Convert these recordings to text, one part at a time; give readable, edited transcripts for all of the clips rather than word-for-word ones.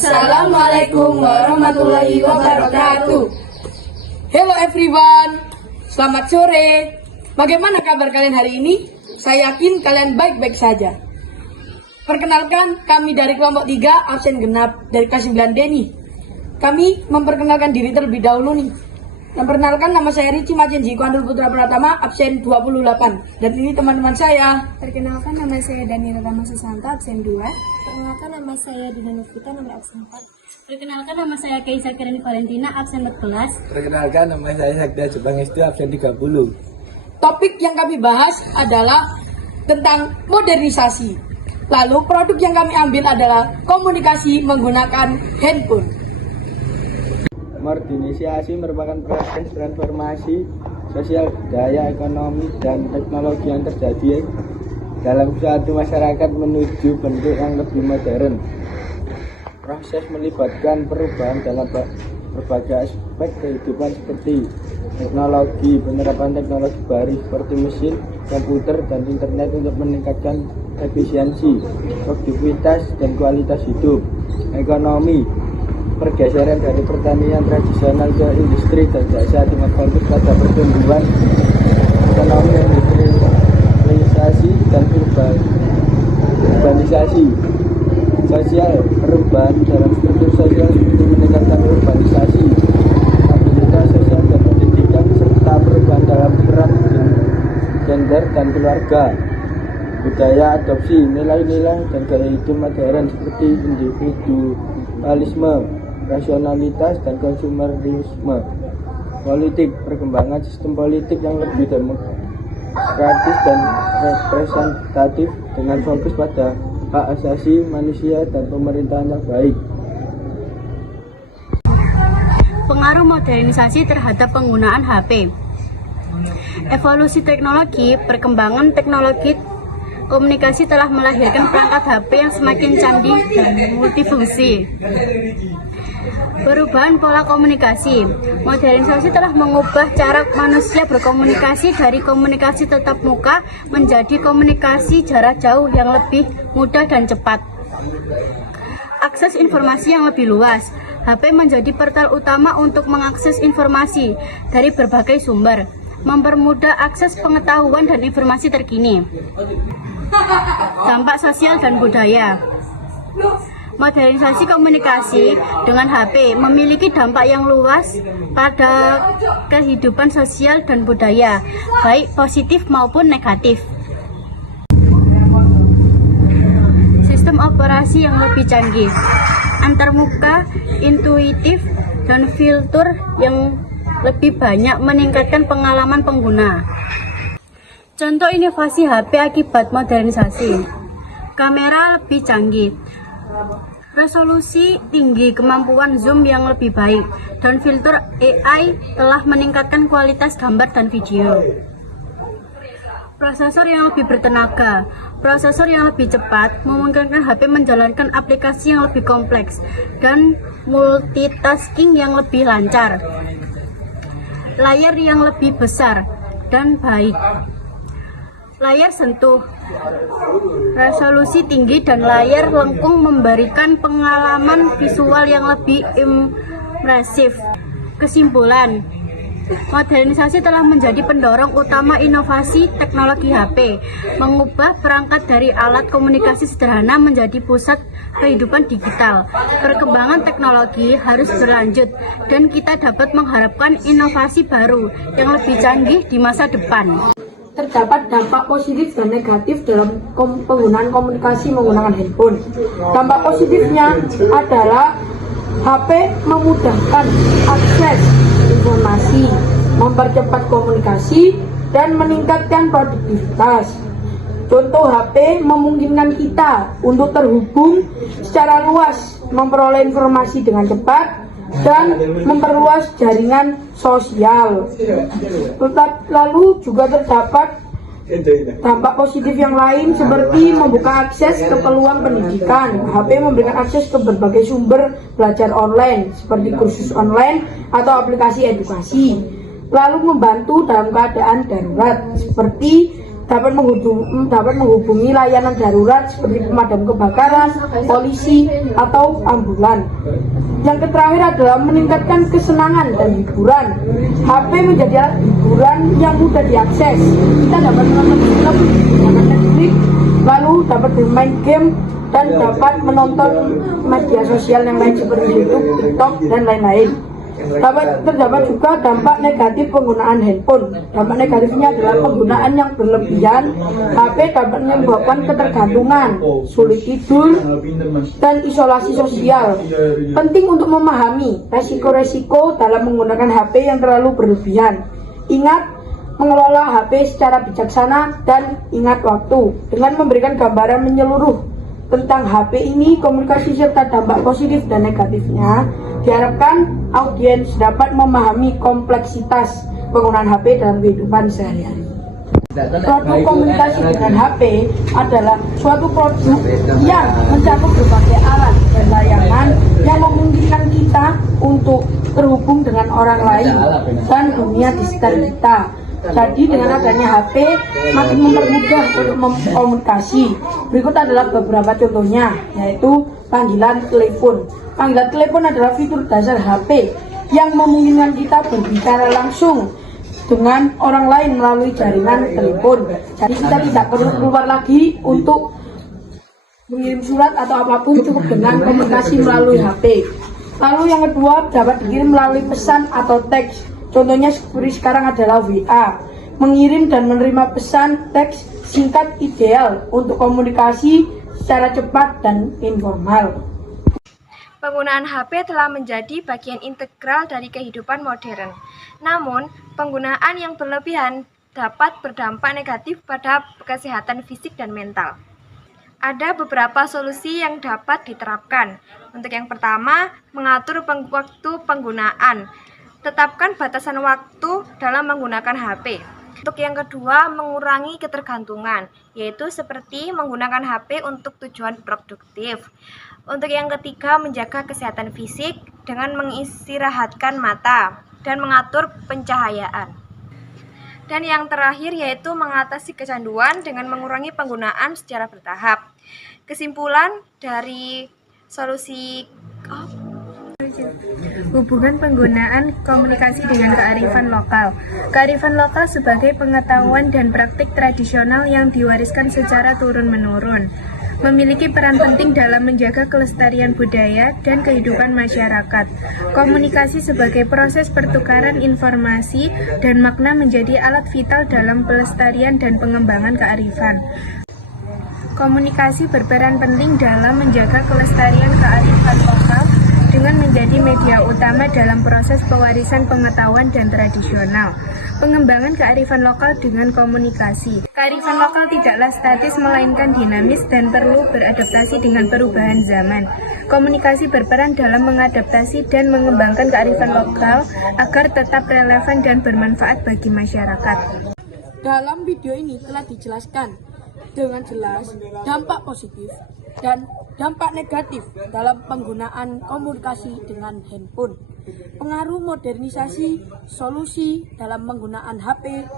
Assalamualaikum warahmatullahi wabarakatuh. Hello everyone, selamat sore. Bagaimana kabar kalian hari ini? Saya yakin kalian baik-baik saja. Perkenalkan, kami dari kelompok 3 absen genap dari kelas 9 Deni. Kami memperkenalkan diri terlebih dahulu nih. Memperkenalkan, nama saya Ricci Majenji Kuandul Putra Pratama, absen 28. Dan ini teman-teman saya. Perkenalkan, nama saya Dani Rama Susanto, absen 2. Perkenalkan, nama saya Dina Nufita, nomor absen 4. Perkenalkan, nama saya Kaisa Kirani Valentina, absen 14. Perkenalkan, nama saya Saktia Jepang Istu, absen 30. Topik yang kami bahas adalah tentang modernisasi. Lalu produk yang kami ambil adalah komunikasi menggunakan handphone. Modernisasi merupakan proses transformasi sosial, budaya, ekonomi, dan teknologi yang terjadi dalam suatu masyarakat menuju bentuk yang lebih modern. Proses melibatkan perubahan dalam berbagai aspek kehidupan seperti teknologi, penerapan teknologi baru seperti mesin, komputer, dan internet untuk meningkatkan efisiensi, produktivitas, dan kualitas hidup. Ekonomi, pergeseran dari pertanian tradisional ke industri dan jasa dengan fokus pada pertumbuhan ekonomi, industrialisasi, dan urbanisasi. Sosial, perubahan dalam struktur sosial seperti meningkatkan urbanisasi, stabilitas sosial dan pendidikan, serta perubahan dalam peran gender dan keluarga. Budaya, adopsi, nilai-nilai, dan gaya hidup modern seperti individualisme, rasionalitas, dan konsumerisme. Politik, perkembangan sistem politik yang lebih demokratis dan representatif dengan fokus pada hak asasi manusia dan pemerintahan yang baik. Pengaruh modernisasi terhadap penggunaan HP. Evolusi teknologi, perkembangan teknologi komunikasi telah melahirkan perangkat HP yang semakin canggih dan multifungsi. Perubahan pola komunikasi. Modernisasi telah mengubah cara manusia berkomunikasi dari komunikasi tatap muka menjadi komunikasi jarak jauh yang lebih mudah dan cepat. Akses informasi yang lebih luas. HP menjadi portal utama untuk mengakses informasi dari berbagai sumber, mempermudah akses pengetahuan dan informasi terkini. Dampak sosial dan budaya. Modernisasi komunikasi dengan HP memiliki dampak yang luas pada kehidupan sosial dan budaya, baik positif maupun negatif. Sistem operasi yang lebih canggih, antarmuka, intuitif, dan fitur yang lebih banyak meningkatkan pengalaman pengguna. Contoh inovasi HP akibat modernisasi. Kamera lebih canggih, resolusi tinggi, kemampuan zoom yang lebih baik, dan fitur AI telah meningkatkan kualitas gambar dan video. Prosesor yang lebih bertenaga. Prosesor yang lebih cepat memungkinkan HP menjalankan aplikasi yang lebih kompleks dan multitasking yang lebih lancar. Layar yang lebih besar dan baik. Layar sentuh, resolusi tinggi, dan layar lengkung memberikan pengalaman visual yang lebih impresif. Kesimpulan, modernisasi telah menjadi pendorong utama inovasi teknologi HP, mengubah perangkat dari alat komunikasi sederhana menjadi pusat kehidupan digital. Perkembangan teknologi harus berlanjut dan kita dapat mengharapkan inovasi baru yang lebih canggih di masa depan. Terdapat dampak positif dan negatif dalam penggunaan komunikasi menggunakan handphone. Dampak positifnya adalah HP memudahkan akses informasi, mempercepat komunikasi, dan meningkatkan produktivitas. Contoh, HP memungkinkan kita untuk terhubung secara luas, memperoleh informasi dengan cepat, dan memperluas jaringan sosial. Lalu juga terdapat dampak positif yang lain seperti membuka akses ke peluang pendidikan. HP memberikan akses ke berbagai sumber belajar online seperti kursus online atau aplikasi edukasi. Lalu membantu dalam keadaan darurat seperti dapat menghubungi layanan darurat seperti pemadam kebakaran, polisi, atau ambulan. Yang terakhir adalah meningkatkan kesenangan dan hiburan. HP menjadi alat hiburan yang mudah diakses. Kita dapat menonton film dengan Netflix, lalu dapat bermain game, dan dapat menonton media sosial yang lain seperti YouTube, TikTok, dan lain-lain. Terdapat juga dampak negatif penggunaan handphone. Dampak negatifnya adalah penggunaan yang berlebihan. HP dapat menyebabkan ketergantungan, sulit tidur, dan isolasi sosial. Penting untuk memahami resiko-resiko dalam menggunakan HP yang terlalu berlebihan. Ingat mengelola HP secara bijaksana dan ingat waktu. Dengan memberikan gambaran menyeluruh tentang HP ini, komunikasi serta dampak positif dan negatifnya, diharapkan audiens dapat memahami kompleksitas penggunaan HP dalam kehidupan sehari-hari. Produk komunikasi dengan HP adalah suatu produk yang mencakup berbagai alat dan layanan yang memungkinkan kita untuk terhubung dengan orang lain dan dunia di sekitar kita. Jadi dengan adanya HP makin mempermudah untuk komunikasi. Berikut adalah beberapa contohnya, yaitu panggilan telepon. Panggilan telepon adalah fitur dasar HP yang memungkinkan kita berbicara langsung dengan orang lain melalui jaringan telepon. Jadi kita tidak perlu keluar lagi untuk mengirim surat atau apapun, cukup dengan komunikasi melalui HP. Lalu yang kedua, dapat dikirim melalui pesan atau teks. Contohnya seperti sekarang adalah WA. Mengirim dan menerima pesan teks singkat ideal untuk komunikasi secara cepat dan informal. Penggunaan HP telah menjadi bagian integral dari kehidupan modern. Namun, penggunaan yang berlebihan dapat berdampak negatif pada kesehatan fisik dan mental. Ada beberapa solusi yang dapat diterapkan. Untuk yang pertama, mengatur waktu penggunaan. Tetapkan batasan waktu dalam menggunakan HP. Untuk yang kedua, mengurangi ketergantungan, yaitu seperti menggunakan HP untuk tujuan produktif. Untuk yang ketiga, menjaga kesehatan fisik dengan mengistirahatkan mata dan mengatur pencahayaan. Dan yang terakhir yaitu mengatasi kecanduan dengan mengurangi penggunaan secara bertahap. Kesimpulan dari solusi Hubungan penggunaan komunikasi dengan kearifan lokal. Kearifan lokal sebagai pengetahuan dan praktik tradisional yang diwariskan secara turun-menurun, memiliki peran penting dalam menjaga kelestarian budaya dan kehidupan masyarakat. Komunikasi sebagai proses pertukaran informasi dan makna menjadi alat vital dalam pelestarian dan pengembangan kearifan. Komunikasi berperan penting dalam menjaga kelestarian kearifan lokal dengan menjadi media utama dalam proses pewarisan pengetahuan dan tradisional. Pengembangan kearifan lokal dengan komunikasi. Kearifan lokal tidaklah statis melainkan dinamis dan perlu beradaptasi dengan perubahan zaman. Komunikasi berperan dalam mengadaptasi dan mengembangkan kearifan lokal agar tetap relevan dan bermanfaat bagi masyarakat. Dalam video ini telah dijelaskan dengan jelas dampak positif dan dampak negatif dalam penggunaan komunikasi dengan handphone, pengaruh modernisasi, solusi dalam penggunaan HP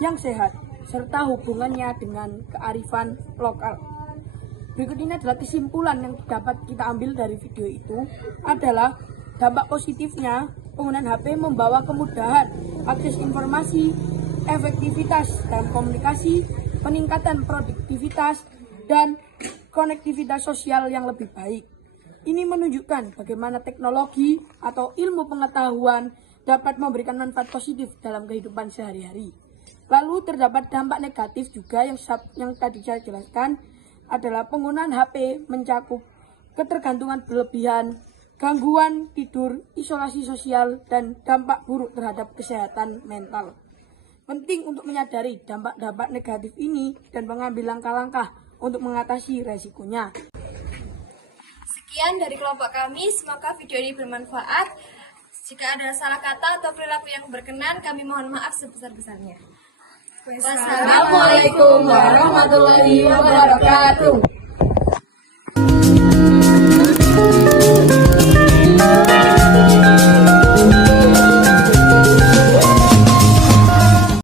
yang sehat, serta hubungannya dengan kearifan lokal. Berikut ini adalah kesimpulan yang dapat kita ambil dari video itu adalah dampak positifnya penggunaan HP membawa kemudahan, akses informasi, efektivitas dalam komunikasi, peningkatan produktivitas, dan konektivitas sosial yang lebih baik. Ini menunjukkan bagaimana teknologi atau ilmu pengetahuan dapat memberikan manfaat positif dalam kehidupan sehari-hari. Lalu terdapat dampak negatif juga yang tadi saya jelaskan adalah penggunaan HP mencakup ketergantungan berlebihan, gangguan tidur, isolasi sosial, dan dampak buruk terhadap kesehatan mental. Penting untuk menyadari dampak-dampak negatif ini dan mengambil langkah-langkah untuk mengatasi resikonya. Sekian dari kelompok kami, semoga video ini bermanfaat. Jika ada salah kata atau perilaku yang berkenan, kami mohon maaf sebesar-besarnya. Wassalamualaikum warahmatullahi wabarakatuh.